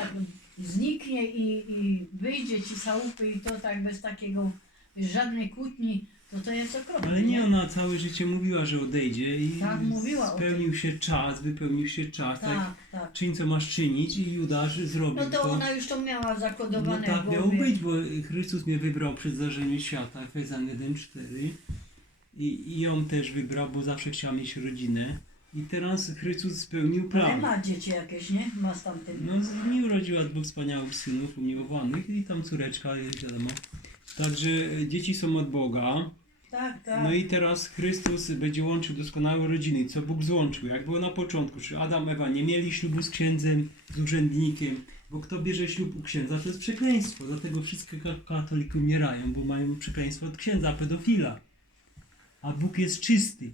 tak zniknie i, i wyjdzie ci chałupy i to tak bez takiego, żadnej kłótni, to to jest okropne. Ale nie, ona całe życie mówiła, że odejdzie i Tak, mówiła o spełnił się czas, wypełnił się czas. Tak. Tak, tak. Czyń co masz czynić i Judasz zrobił No to ona już to miała No zakodowane tak w miało głowie. być, bo Chrystus mnie wybrał przed zdarzeniem świata, Efezjan 1.4 i, i ją też wybrał, bo zawsze chciała mieć rodzinę i teraz Chrystus spełnił Ale plan. ma dzieci jakieś, nie? Ma z tamtym. No z mi urodziła dwóch wspaniałych synów umiłowanych i tam córeczka, wiadomo. Także e, dzieci są od Boga. Tak, tak. No i teraz Chrystus będzie łączył doskonałe rodziny, co Bóg złączył. Jak było na początku, czy Adam, Ewa nie mieli ślubu z księdzem, z urzędnikiem, bo kto bierze ślub u księdza, to jest przekleństwo. Dlatego wszystkie ka- katoliki umierają, bo mają przekleństwo od księdza, pedofila. A Bóg jest czysty.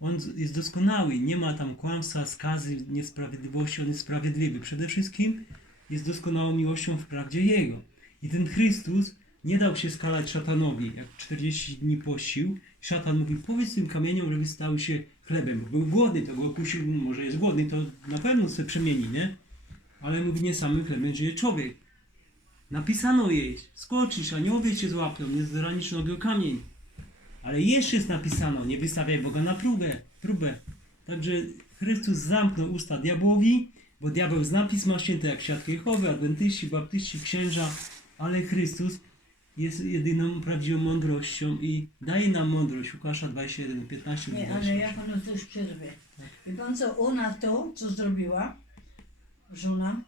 On jest doskonały, nie ma tam kłamstwa, skazy, niesprawiedliwości, on jest sprawiedliwy. Przede wszystkim jest doskonałą miłością w prawdzie Jego. I ten Chrystus nie dał się skalać szatanowi, jak 40 dni pościł. Szatan mówi, powiedz tym kamieniom, żeby stały się chlebem. Był głodny, to go kusił, może jest głodny, to na pewno się przemieni, nie? Ale mówi, nie samym chlebem żyje człowiek. Napisano jeść, skoczysz, aniołowie cię złapią, nie zranisz nogi o kamień. Ale jeszcze jest napisano, nie wystawiaj Boga na próbę. próbę. Także Chrystus zamknął usta diabłowi, bo diabeł zna Pisma Święte jak świadki Jehowy, adwentyści, baptyści, księża, ale Chrystus jest jedyną prawdziwą mądrością i daje nam mądrość. Łukasza 21, 15, Nie, 20. ale ja panu coś przerwę. Tak. Wie pan co, ona to, co zrobiła, żona,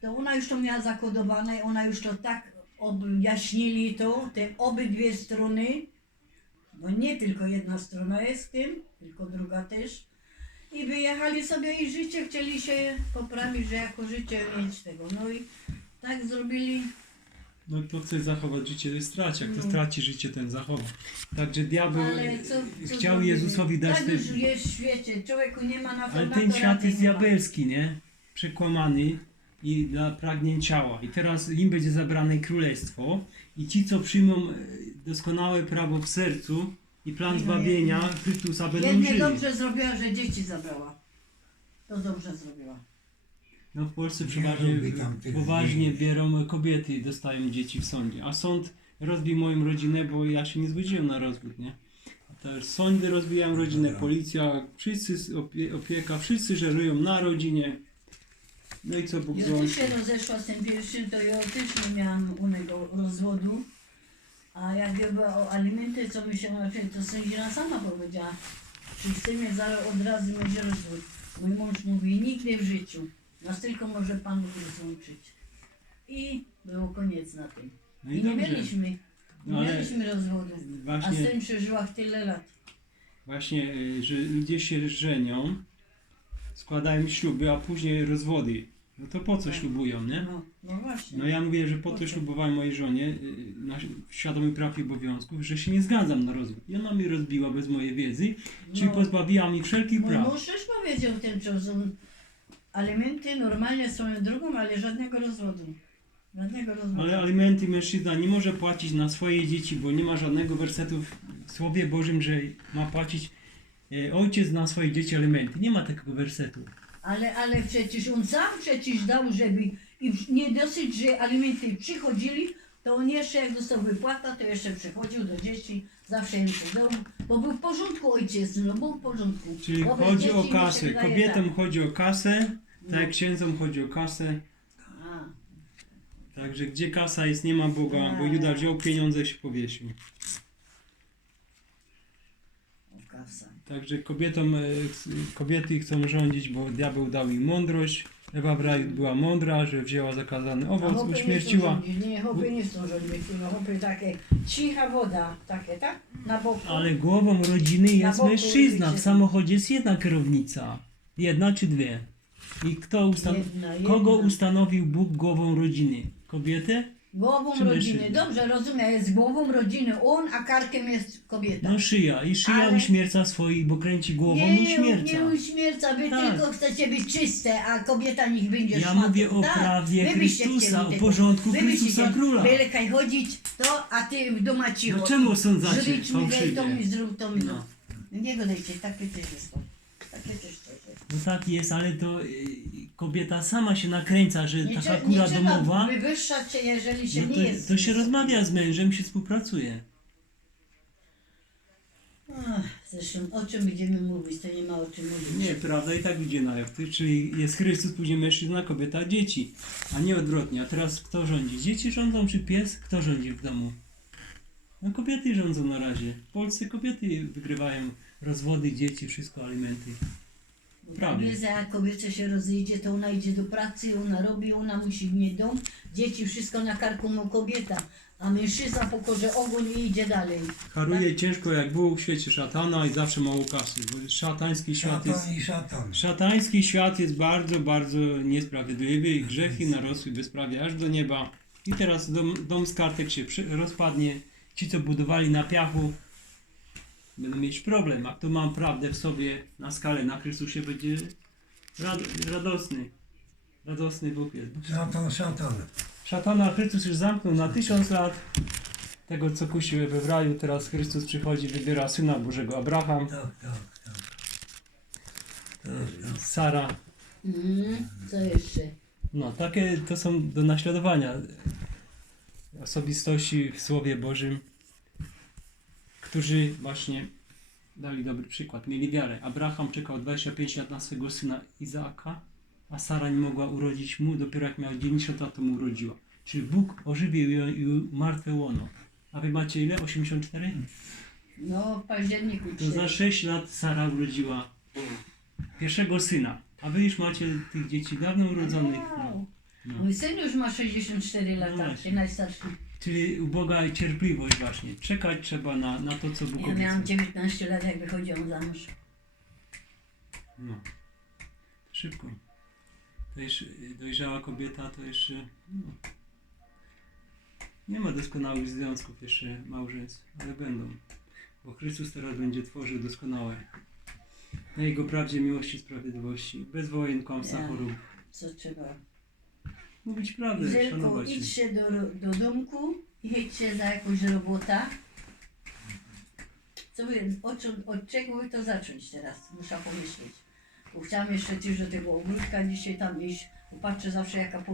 to ona już to miała zakodowane, ona już to tak objaśnili to, te obydwie strony, bo nie tylko jedna strona jest w tym, tylko druga też. I wyjechali sobie i życie chcieli się poprawić, że jako życie mieć tego. No i tak zrobili. No to chce zachować życie, to straci. Jak to No. straci życie, ten zachowa. Także diabeł Ale co, co chciał zrobili? Jezusowi dać Tak ten... już jest w świecie, człowieku nie ma na Ale ten świat rady jest nie ma. diabelski, nie? Przekłamany i dla pragnień ciała. I teraz im będzie zabrane królestwo i ci, co przyjmą e, doskonałe prawo w sercu i plan zbawienia Chrystusa będą Jednie żyli. dobrze zrobiła, że dzieci zabrała. To dobrze zrobiła. No w Polsce Nie przeważnie poważnie biorą kobiety i dostają dzieci w sądzie. A sąd rozbił moją rodzinę, bo ja się nie zgodziłem na rozwód, nie? Też sądy rozbijają rodzinę, policja, wszyscy opie, opieka, wszyscy żerują na rodzinie. No i co Bóg Ja też się rozeszła z tym pierwszym, to ja też nie miałam u niego rozwodu. A jak była o alimenty, co mi się nauczyli, to sędzina sama powiedziała, czy chcemy za, od razu mieć rozwód. Mój mąż mówi, nigdy w życiu. Nas tylko może Pan Bóg rozłączyć. I było koniec na tym. No I i nie dobrze. mieliśmy, nie No ale mieliśmy rozwodu. A Właśnie, syn przeżyła w tyle lat. właśnie, y, że ludzie się żenią, składają śluby, a później rozwody. No to po co Tak. ślubują, nie? No, no właśnie. No ja mówię, że po to co? ślubowałem mojej żonie y, na świadomy praw i obowiązków, że się nie zgadzam na rozwód. I ona mi rozbiła bez mojej wiedzy, czyli No. pozbawiła mi wszelkich Mój praw. mąż też powiedział ten czas, on alimenty normalnie swoją drogą, ale żadnego rozwodu. Żadnego rozwodu. Ale alimenty mężczyzna nie może płacić na swoje dzieci, bo nie ma żadnego wersetu w Słowie Bożym, że ma płacić e, ojciec na swoje dzieci alimenty. Nie ma takiego wersetu. Ale, ale przecież on sam przecież dał, żeby i nie dosyć, że alimenty przychodzili, to on jeszcze jak dostał wypłata, to jeszcze przychodził do dzieci, zawsze im po domu, bo był w porządku ojciec, no był w porządku. Czyli Wobec chodzi dzieci o mi się kasę. wydaje Kobietom tak. chodzi o kasę, tak No. jak księdzom chodzi o kasę. A, Także gdzie kasa jest, nie ma Boga, bo Tak. Juda wziął pieniądze i się powiesił. o kasa. Także kobietom, e, kobiety chcą rządzić, bo diabeł dał im mądrość. Ewa w raju była mądra, że wzięła zakazany owoc, nie uśmierciła. Nie, chłopy nie chcą rządzić, no chłopy takie, cicha woda, takie, tak? Na boku. Ale głową rodziny jest boku mężczyzna. W samochodzie jest jedna kierownica. Jedna czy dwie. I kto ustan... Jedna, jedna. kogo ustanowił Bóg głową rodziny? Kobietę? Głową Czy rodziny, dobrze rozumiem, jest głową rodziny on, a karkiem jest kobieta. No szyja. I szyja Ale- uśmierca swoich, bo kręci głową nie, uśmierca. nie uśmierca, wy Tak. tylko chcecie być czyste, a kobieta niech będzie Ja szmatą. mówię o tak. prawie Wy byście Chrystusa, chcieli o tego. porządku Wy Chrystusa Króla. Bylekaj chodzić, to, a ty w domu cicho. No czemu osądzacie Zrób mi, fałszywie? to mi zrób, to mi No. no. Nie gadajcie, takie też jest. Takie też to jest. No tak jest, ale to y, kobieta sama się nakręca, że Nie, taka kura nie trzeba domowa, wywyższać się, jeżeli się no nie to, jest. to się rozmawia z mężem, się współpracuje. Ach, zresztą o czym będziemy mówić, to nie ma o czym mówić. Nie, prawda i tak idzie na jaw. Czyli jest Chrystus, później mężczyzna, kobieta, dzieci. A nie odwrotnie. A teraz kto rządzi? Dzieci rządzą czy pies? Kto rządzi w domu? No kobiety rządzą na razie. W Polsce kobiety wygrywają rozwody, dzieci, wszystko, alimenty. Prawie. Kobieta, jak kobieta się rozejdzie, to ona idzie do pracy, ona robi, ona musi mieć dom, dzieci, wszystko na karku ma kobieta, a mężczyzna pokorze ogon i idzie dalej. Haruje ciężko jak było w świecie szatana i zawsze mało kasy. Bo szatański świat jest... Szatan i szatan. Szatański świat jest bardzo, bardzo niesprawiedliwy i grzechy narosły bezprawie aż do nieba. I teraz dom, dom z kartek się przy, rozpadnie. Ci, co budowali na piachu, będą mieć problem. A kto ma prawdę w sobie na skalę na Chrystusie, będzie rad, radosny. Radosny Bóg jest. Szatan, szatan. Szatana Chrystus już zamknął na tysiąc lat. Tego, co kusił we w raju, teraz Chrystus przychodzi, wybiera Syna Bożego Abraham, Tak, tak, tak. Tak, tak. Sara, Mm, co jeszcze? No, takie to są do naśladowania osobistości w Słowie Bożym, którzy właśnie dali dobry przykład, mieli wiarę. Abraham czekał 25 lat na swego syna Izaaka, a Sara nie mogła urodzić mu, dopiero jak miał 90 lat, to mu urodziła. Czyli Bóg ożywił ją i martwe łono. A wy macie ile? 84? No, w październiku To za trzy. 6 lat Sara urodziła pierwszego syna. A wy już macie tych dzieci dawno urodzonych. No. No. Mój syn już ma 64 No lata, właśnie. się najstarszy. Czyli u Boga cierpliwość właśnie. Czekać trzeba na, na to, co Bóg Ja miałam obiecał. 19 lat, jak wychodziłam za mąż. No. Szybko. To jeszcze dojrzała kobieta, to jeszcze... No. Nie ma doskonałych związków jeszcze małżeństw, ale będą. Bo Chrystus teraz będzie tworzył doskonałe. Na Jego prawdzie, miłości, sprawiedliwości. Bez wojen, kłamstwa, Ja. chorób. Co trzeba? Mówić prawdę, szanować się. idźcie do, do domku, jedźcie za jakąś robota. Co wy, od, czym- od czego by to zacząć teraz? Muszę pomyśleć. Bo chciałam jeszcze też do tego ogródka dzisiaj tam iść. Popatrzę zawsze jaka pogoda.